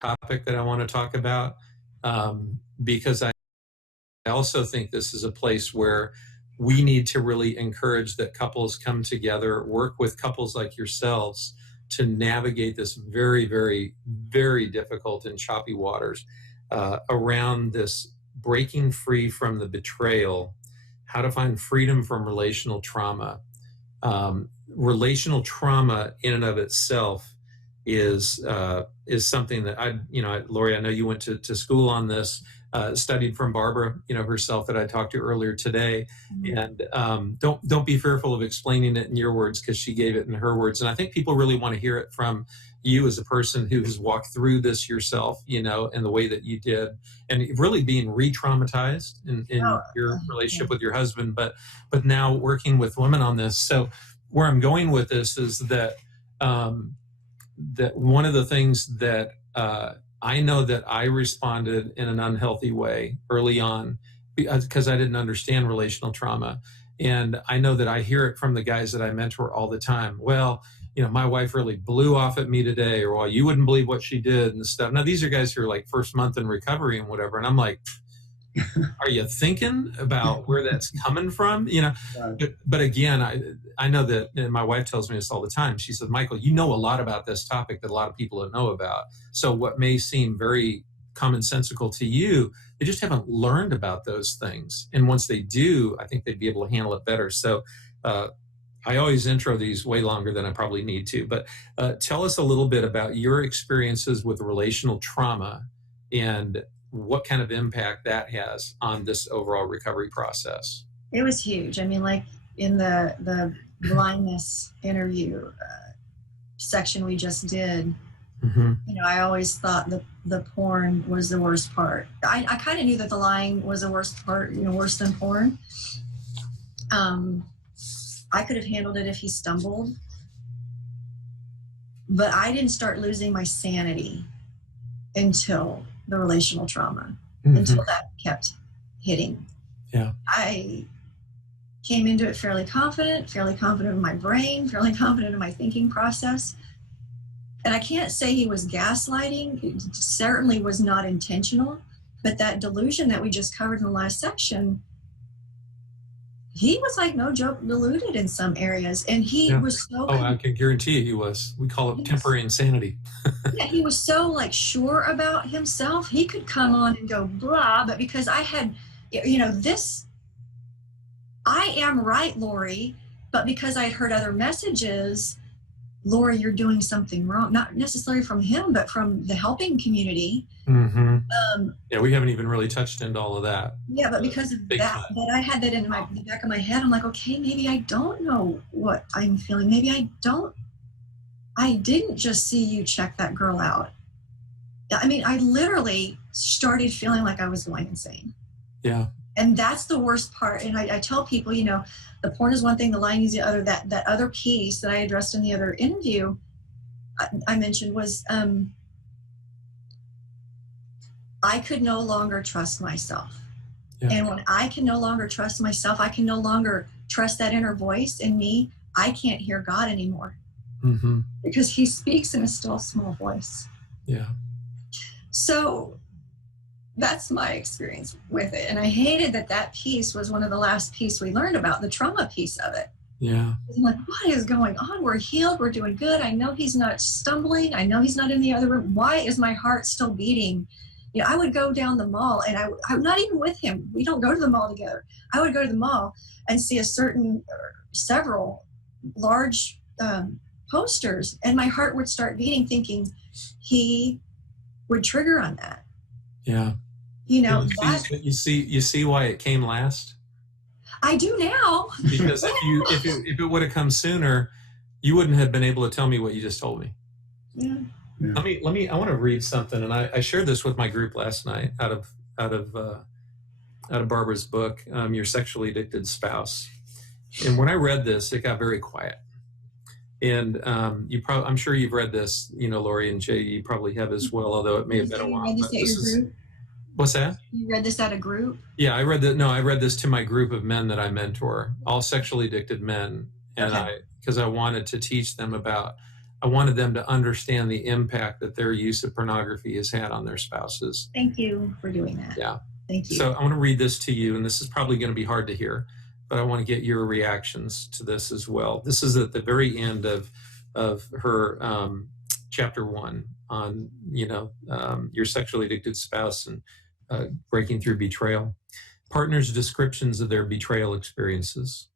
topic that I want to talk about, because I also think this is a place where we need to really encourage that couples come together, work with couples like yourselves to navigate this very, very, very difficult and choppy waters around this breaking free from the betrayal, how to find freedom from relational trauma. Relational trauma in and of itself is something that Lori, I know you went to school on this, studied from Barbara, herself, that I talked to earlier today. And don't be fearful of explaining it in your words, because she gave it in her words. And I think people really want to hear it from you as a person who has walked through this yourself, in the way that you did, and really being re-traumatized in your relationship with your husband, but now working with women on this. So where I'm going with this is that that one of the things that I know that I responded in an unhealthy way early on because I didn't understand relational trauma. And I know that I hear it from the guys that I mentor all the time. Well, my wife really blew off at me today, or, well, you wouldn't believe what she did and stuff. Now, these are guys who are like first month in recovery and whatever. And I'm like, are you thinking about where that's coming from? But again, I know that, and my wife tells me this all the time. She said, Michael, you know a lot about this topic that a lot of people don't know about. So what may seem very commonsensical to you, they just haven't learned about those things. And once they do, I think they'd be able to handle it better. So I always intro these way longer than I probably need to. But tell us a little bit about your experiences with relational trauma and what kind of impact that has on this overall recovery process. It was huge. I mean, like in the blindness interview section we just did, I always thought the porn was the worst part. I kind of knew that the lying was the worst part, worse than porn. I could have handled it if he stumbled, but I didn't start losing my sanity until the relational trauma, until that kept hitting. Yeah. I came into it fairly confident in my brain, fairly confident in my thinking process. And I can't say he was gaslighting. It certainly was not intentional, but that delusion that we just covered in the last section, he was like, no joke, deluded in some areas. And he was so... Oh, I can guarantee you he was. We call it temporary insanity. Yeah, he was so like sure about himself. He could come on and go blah, but because I had, this, I am right, Lori, but because I had heard other messages, Lori, you're doing something wrong. Not necessarily from him, but from the helping community. Yeah, we haven't even really touched into all of that. Yeah, but because of that I had that in the back of my head. I'm like, okay, maybe I don't know what I'm feeling. Maybe I didn't just see you check that girl out. I mean, I literally started feeling like I was going insane. Yeah. And that's the worst part. And I tell people, the porn is one thing, the lying is the other. That other piece that I addressed in the other interview I mentioned was I could no longer trust myself. Yeah. And when I can no longer trust myself, I can no longer trust that inner voice in me. I can't hear God anymore. Because he speaks in a still small voice. Yeah. So that's my experience with it. And I hated that piece was one of the last piece we learned about, the trauma piece of it. Yeah. I'm like, what is going on? We're healed. We're doing good. I know he's not stumbling. I know he's not in the other room. Why is my heart still beating? I would go down the mall and I'm not even with him. We don't go to the mall together. I would go to the mall and see several large posters, and my heart would start beating, thinking he would trigger on that. Yeah. You see why it came last? I do now. Because if it would have come sooner, you wouldn't have been able to tell me what you just told me. Yeah. Yeah. I want to read something, and I shared this with my group last night out of Barbara's book, Your Sexually Addicted Spouse. And when I read this, it got very quiet. And I'm sure you've read this, Lori and Jay, you probably have as well, although it may have been a while. What's that? You read this at a group? Yeah, I read this to my group of men that I mentor, all sexually addicted men, and because I wanted to teach them about I wanted them to understand the impact that their use of pornography has had on their spouses. Thank you for doing that. Yeah. Thank you. So I want to read this to you, and this is probably going to be hard to hear, but I want to get your reactions to this as well. This is at the very end of her chapter 1 on, your sexually addicted spouse and breaking through betrayal. Partners' descriptions of their betrayal experiences.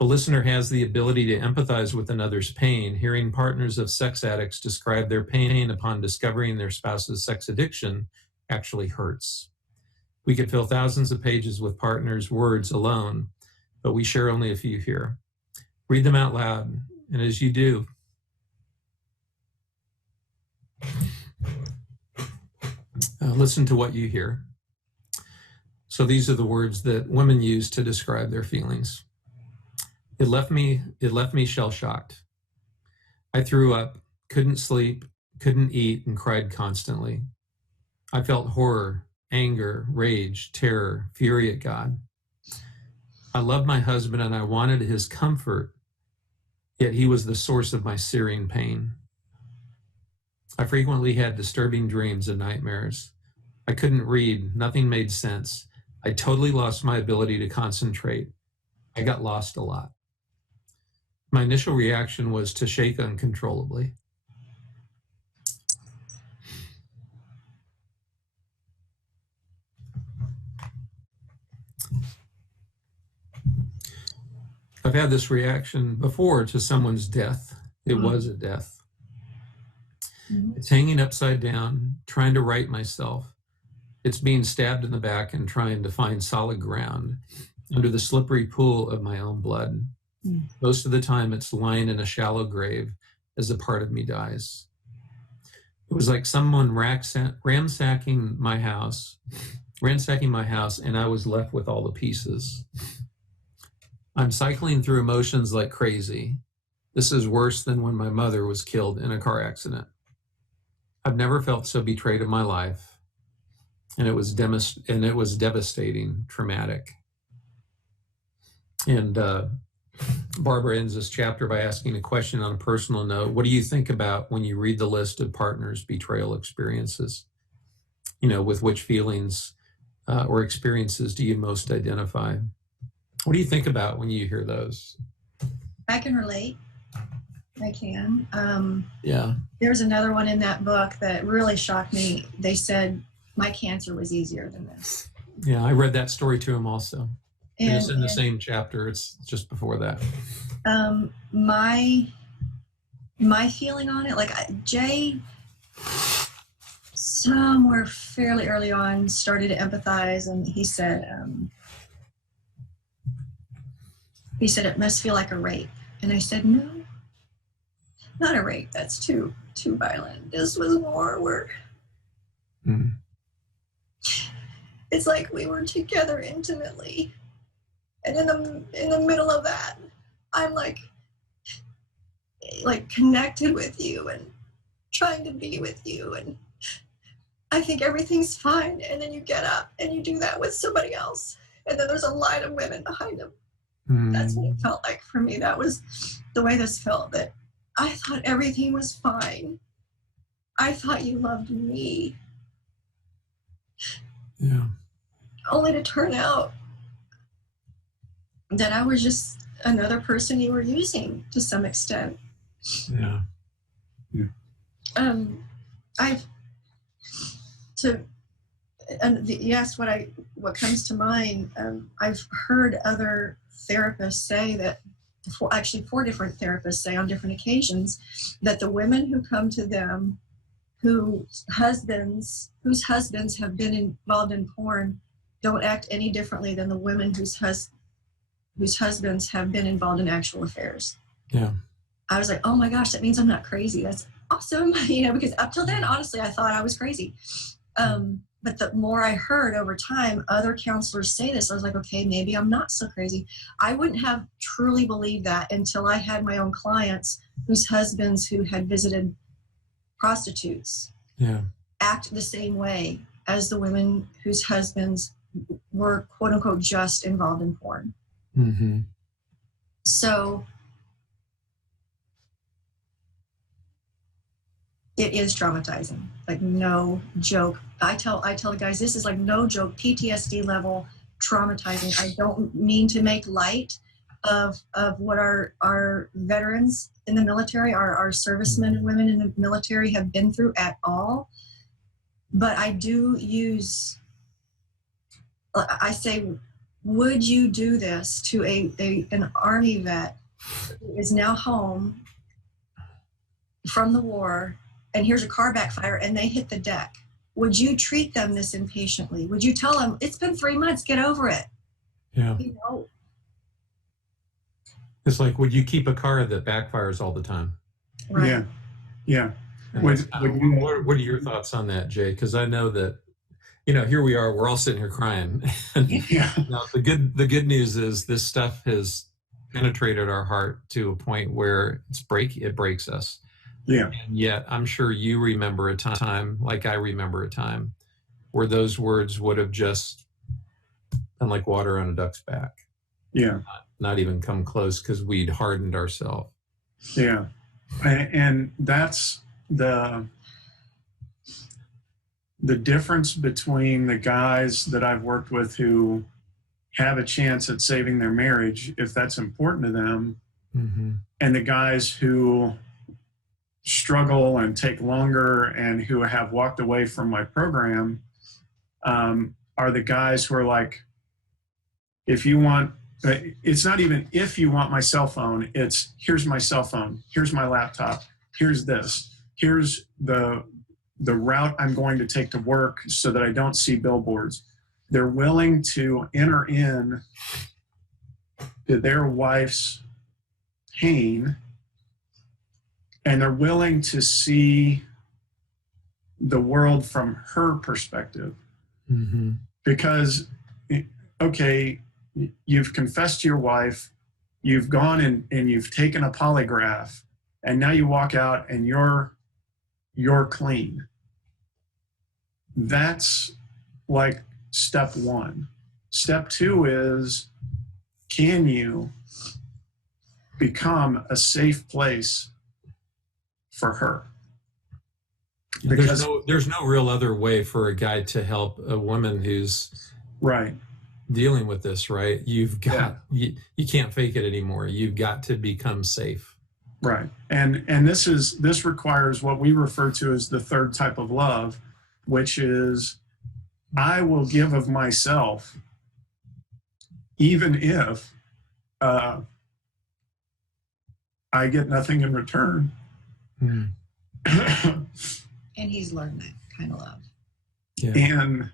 The listener has the ability to empathize with another's pain. Hearing partners of sex addicts describe their pain upon discovering their spouse's sex addiction actually hurts. We could fill thousands of pages with partners' words alone, but we share only a few here. Read them out loud, and as you do, listen to what you hear. So these are the words that women use to describe their feelings. It left me shell-shocked. I threw up, couldn't sleep, couldn't eat, and cried constantly. I felt horror, anger, rage, terror, fury at God. I loved my husband and I wanted his comfort, yet he was the source of my searing pain. I frequently had disturbing dreams and nightmares. I couldn't read, nothing made sense. I totally lost my ability to concentrate. I got lost a lot. My initial reaction was to shake uncontrollably. I've had this reaction before to someone's death. It was a death. It's hanging upside down, trying to right myself. It's being stabbed in the back and trying to find solid ground under the slippery pool of my own blood. Most of the time, it's lying in a shallow grave as a part of me dies. It was like someone ransacking my house, and I was left with all the pieces. I'm cycling through emotions like crazy. This is worse than when my mother was killed in a car accident. I've never felt so betrayed in my life, and it was devastating, traumatic. And Barbara ends this chapter by asking a question on a personal note. What do you think about when you read the list of partners' betrayal experiences? With which feelings or experiences do you most identify? What do you think about when you hear those? I can relate. I can. Yeah. There's another one in that book that really shocked me. They said my cancer was easier than this. Yeah, I read that story to him also. And it's in the and same chapter. It's just before that. My feeling on it, like Jay, somewhere fairly early on, started to empathize, and he said it must feel like a rape, and I said no, not a rape. That's too violent. This was more where it's like we were together intimately. And in the middle of that, I'm like connected with you and trying to be with you, and I think everything's fine. And then you get up and you do that with somebody else, and then there's a line of women behind them. That's what it felt like for me. That was the way this felt. That I thought everything was fine. I thought you loved me. Yeah. Only to turn out that I was just another person you were using to some extent. Yeah. You asked what comes to mind. I've heard other therapists say that, four different therapists say on different occasions, that the women who come to them whose husbands have been involved in porn don't act any differently than the women whose husbands have been involved in actual affairs. Yeah. I was like, oh my gosh, that means I'm not crazy. That's awesome. Because up till then, honestly, I thought I was crazy. But the more I heard over time, other counselors say this, I was like, okay, maybe I'm not so crazy. I wouldn't have truly believed that until I had my own clients whose husbands who had visited prostitutes act the same way as the women whose husbands were, quote unquote, just involved in porn. So it is traumatizing, like no joke. I tell the guys, this is like no joke, PTSD level traumatizing. I don't mean to make light of what our veterans in the military, our servicemen and women in the military have been through at all. But I do use, I say, would you do this to an Army vet who is now home from the war, and here's a car backfire and they hit the deck? Would you treat them this impatiently? Would you tell them, it's been 3 months, get over it? Yeah. You know? It's like, would you keep a car that backfires all the time? Right. Yeah. Yeah. What are your thoughts on that, Jay? Because I know that, here we are, we're all sitting here crying. Yeah. Now, the good news is this stuff has penetrated our heart to a point where it breaks us. Yeah. And yet, I'm sure you remember a time, like I remember a time, where those words would have just been like water on a duck's back. Yeah. Not even come close because we'd hardened ourselves. Yeah. And that's the difference between the guys that I've worked with who have a chance at saving their marriage, if that's important to them, and the guys who struggle and take longer and who have walked away from my program, are the guys who are like, if you want, it's not even if you want my cell phone, it's here's my cell phone, here's my laptop, here's this, here's the route I'm going to take to work so that I don't see billboards. They're willing to enter in to their wife's pain, and they're willing to see the world from her perspective. Because, okay, you've confessed to your wife, you've gone and you've taken a polygraph, and now you walk out and you're clean. That's like step one. Step two is, can you become a safe place for her? Because there's no real other way for a guy to help a woman who's right dealing with this, right? You've got, you can't fake it anymore. You've got to become safe. Right. And this requires what we refer to as the third type of love, which is, I will give of myself even if I get nothing in return. And he's learned that kind of love. Yeah. And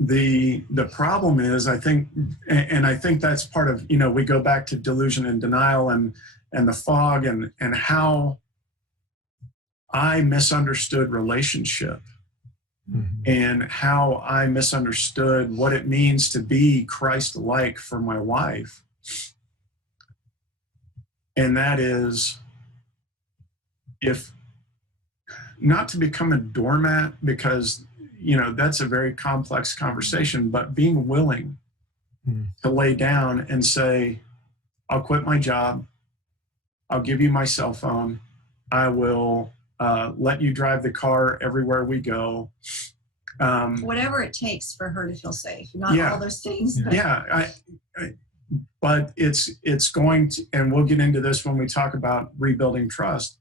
the problem is, I think that's part of, we go back to delusion and denial and the fog and how I misunderstood relationship and how I misunderstood what it means to be Christ-like for my wife. And that is, if not to become a doormat, because that's a very complex conversation, but being willing to lay down and say, I'll quit my job, I'll give you my cell phone, I will let you drive the car everywhere we go. Whatever it takes for her to feel safe, not all those things. But it's going to, and we'll get into this when we talk about rebuilding trust.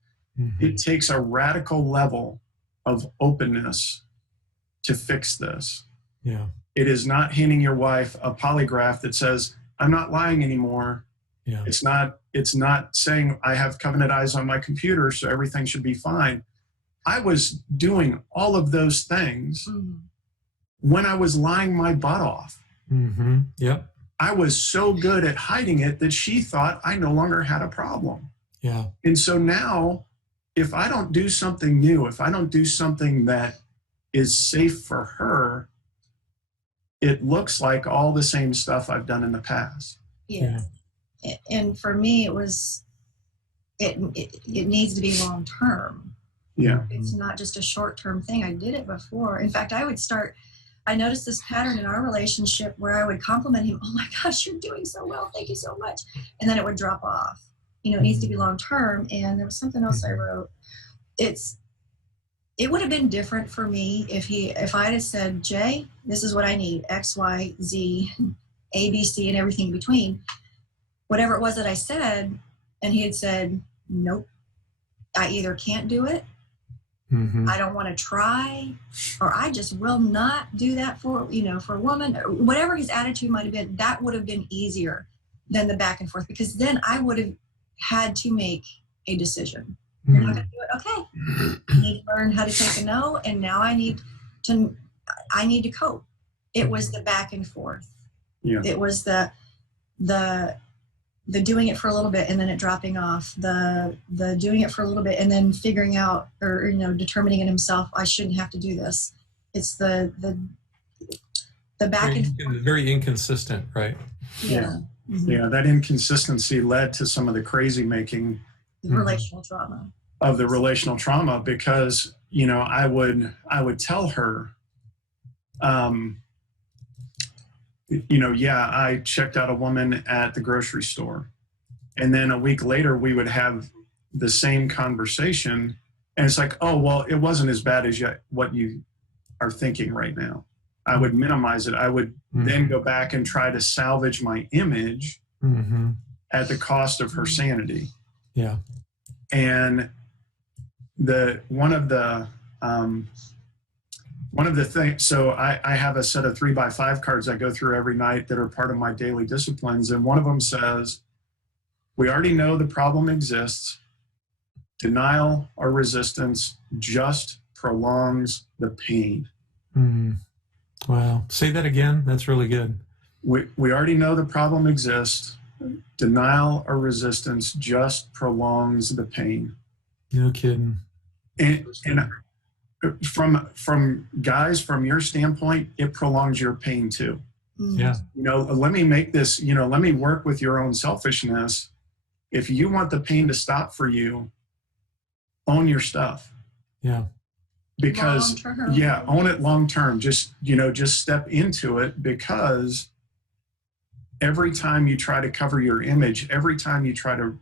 It takes a radical level of openness to fix this. Yeah. It is not handing your wife a polygraph that says, I'm not lying anymore. Yeah. It's not saying I have covenant eyes on my computer, so everything should be fine. I was doing all of those things when I was lying my butt off. Yep. I was so good at hiding it that she thought I no longer had a problem. Yeah. And so now, if I don't do something new, if I don't do something that is safe for her, it looks like all the same stuff I've done in the past. Yeah. And for me, it was, it needs to be long-term. Yeah. It's not just a short-term thing. I did it before. In fact, I noticed this pattern in our relationship where I would compliment him, oh my gosh, you're doing so well, thank you so much. And then it would drop off. It needs to be long-term. And there was something else I wrote. It's it would have been different for me if I had said, Jay, this is what I need, X, Y, Z, A, B, C, and everything in between. Whatever it was that I said, and he had said, nope, I either can't do it, I don't want to try, or I just will not do that for a woman, or whatever his attitude might have been. That would have been easier than the back and forth, because then I would have had to make a decision. You're not going to do it. Okay. I need to learn how to take a no. And now I need to cope. It was the back and forth. Yeah. It was the doing it for a little bit and then it dropping off, the doing it for a little bit and then figuring out, or, determining in himself, I shouldn't have to do this. It's the back and forth. Very inconsistent, right? Yeah. Mm-hmm. Yeah. That inconsistency led to some of the crazy making Relational trauma. Of the relational trauma, because I would tell her, I checked out a woman at the grocery store, and then a week later we would have the same conversation, and it's like, oh well, it wasn't as bad as what you are thinking right now. I would minimize it. I would then go back and try to salvage my image at the cost of her sanity. Yeah. And one of the things, so I have a set of 3x5 cards I go through every night that are part of my daily disciplines. And one of them says, we already know the problem exists. Denial or resistance just prolongs the pain. Wow. Say that again. That's really good. We already know the problem exists. Denial or resistance just prolongs the pain. No kidding. And from guys, from your standpoint, it prolongs your pain too. Yeah. Let me make this, let me work with your own selfishness. If you want the pain to stop for you, own your stuff. Yeah. Because own it long term. Just step into it, because every time you try to cover your image, every time you try to,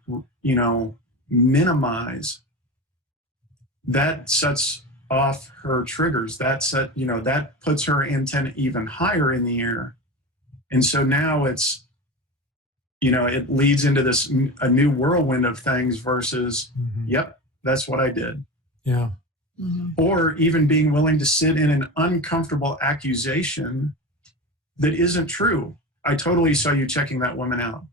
minimize, that sets off her triggers. That puts her antenna even higher in the air. And so now it's, it leads into a new whirlwind of things versus, yep, that's what I did. Yeah. Or even being willing to sit in an uncomfortable accusation that isn't true. I totally saw you checking that woman out.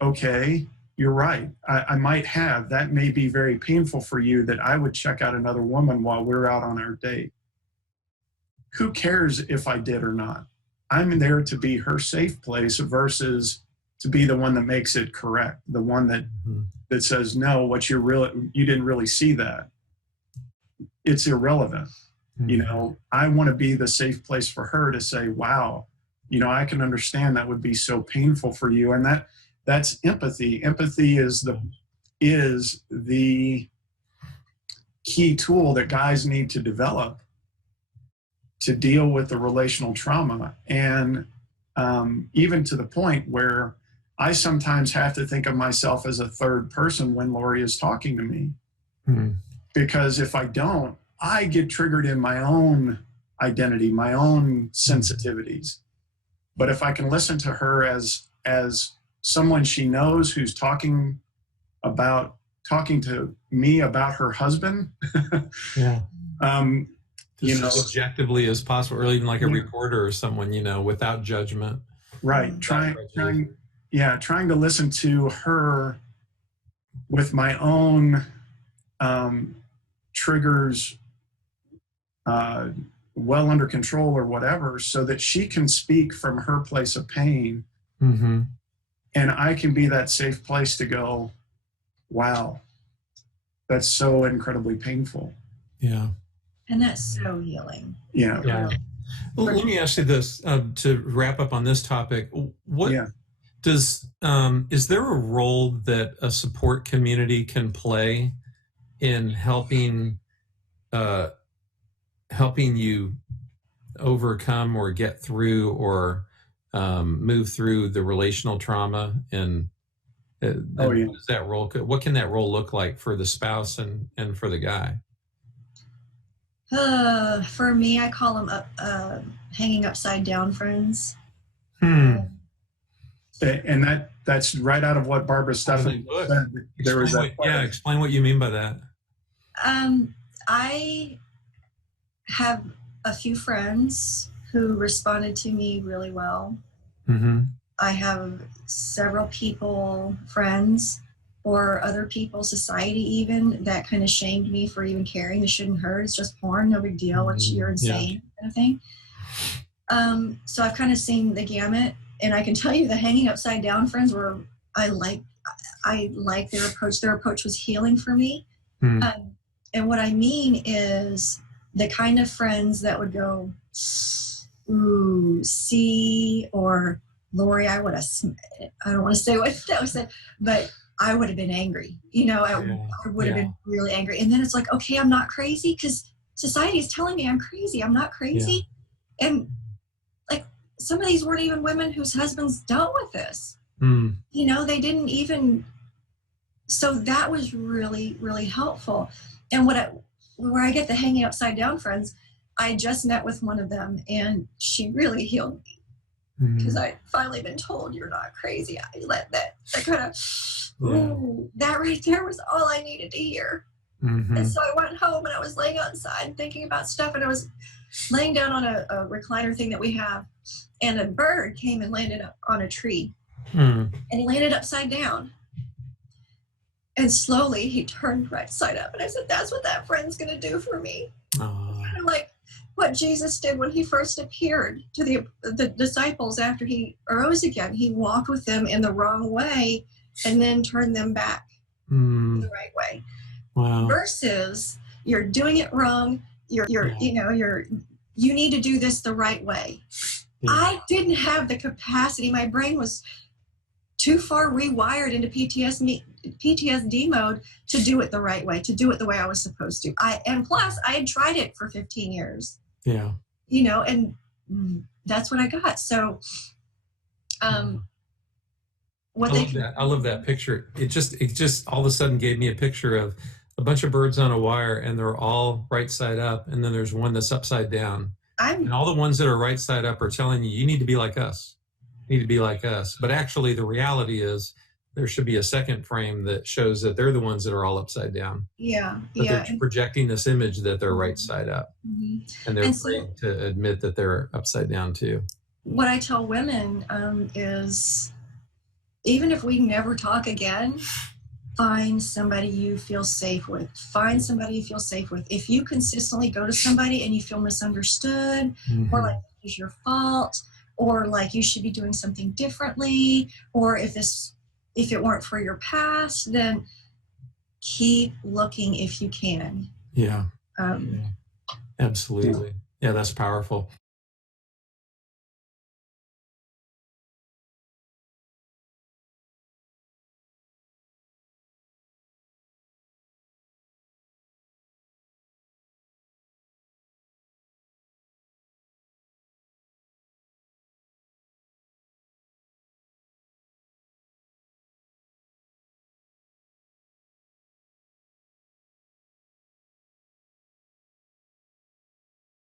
Okay, you're right. I might have. That may be very painful for you that I would check out another woman while we're out on our date. Who cares if I did or not? I'm there to be her safe place versus to be the one that makes it correct. The one that says, no, you didn't really see that. It's irrelevant. I want to be the safe place for her to say, wow, I can understand that would be so painful for you. And that's empathy. Empathy is the key tool that guys need to develop to deal with the relational trauma. And even to the point where I sometimes have to think of myself as a third person when Lori is talking to me. Because if I don't, I get triggered in my own identity, my own sensitivities. But if I can listen to her as someone she knows who's talking to me about her husband, yeah. As objectively as possible, or even like a reporter or someone, without judgment. Right. Trying to listen to her with my own triggers well under control or whatever, so that she can speak from her place of pain. And I can be that safe place to go, wow, that's so incredibly painful. Yeah. And that's so healing. Yeah. Yeah. Well, let me ask you this to wrap up on this topic. Is there a role that a support community can play in helping you overcome or get through or move through the relational trauma and Oh, yeah. What is that role? What can that role look like for the spouse and for the guy? For me, I call them hanging upside down friends. And that's right out of what Barbara Stefan said. There was that. Explain what you mean by that. I have a few friends who responded to me really well. I have several people, friends, or other people, society even, that kind of shamed me for even caring. This shouldn't hurt. It's just porn. No big deal. You're insane, kind of thing. So I've kind of seen the gamut, and I can tell you the hanging upside down friends were, I like their approach. Their approach was healing for me. And what I mean is the kind of friends that would go, ooh, see, or Lori, I don't want to say what that was said, but I would have been angry. I would have been really angry. And then it's like, okay, I'm not crazy, because society is telling me I'm crazy. I'm not crazy. And like, some of these weren't even women whose husbands dealt with this. They didn't even. So that was really, really helpful. And where I get the hanging upside down friends, I just met with one of them, and she really healed me. Because I'd finally been told, you're not crazy. I let that kind of, that right there was all I needed to hear. And so I went home, and I was laying outside thinking about stuff, and I was laying down on a recliner thing that we have, and a bird came and landed up on a tree, and he landed upside down. And slowly he turned right side up, and I said, that's what that friend's going to do for me. Kind of like what Jesus did when he first appeared to the disciples after he arose again. He walked with them in the wrong way and then turned them back the right way. Wow. Versus you're doing it wrong. You need to do this the right way. I didn't have the capacity. My brain was too far rewired into PTSD mode to do it the right way, to do it the way I was supposed to. And plus I had tried it for 15 years. Yeah. And that's what I got. So, I love that picture. It just all of a sudden gave me a picture of a bunch of birds on a wire, and they're all right side up, and then there's one that's upside down. And all the ones that are right side up are telling you need to be like us. You need to be like us. But actually the reality is there should be a second frame that shows that they're the ones that are all upside down. But they're projecting this image that they're right side up. And they're afraid to admit that they're upside down too. What I tell women is, even if we never talk again, find somebody you feel safe with. Find somebody you feel safe with. If you consistently go to somebody and you feel misunderstood, or like it's your fault, or like you should be doing something differently, or if it weren't for your past, then keep looking if you can. Absolutely. Yeah, that's powerful.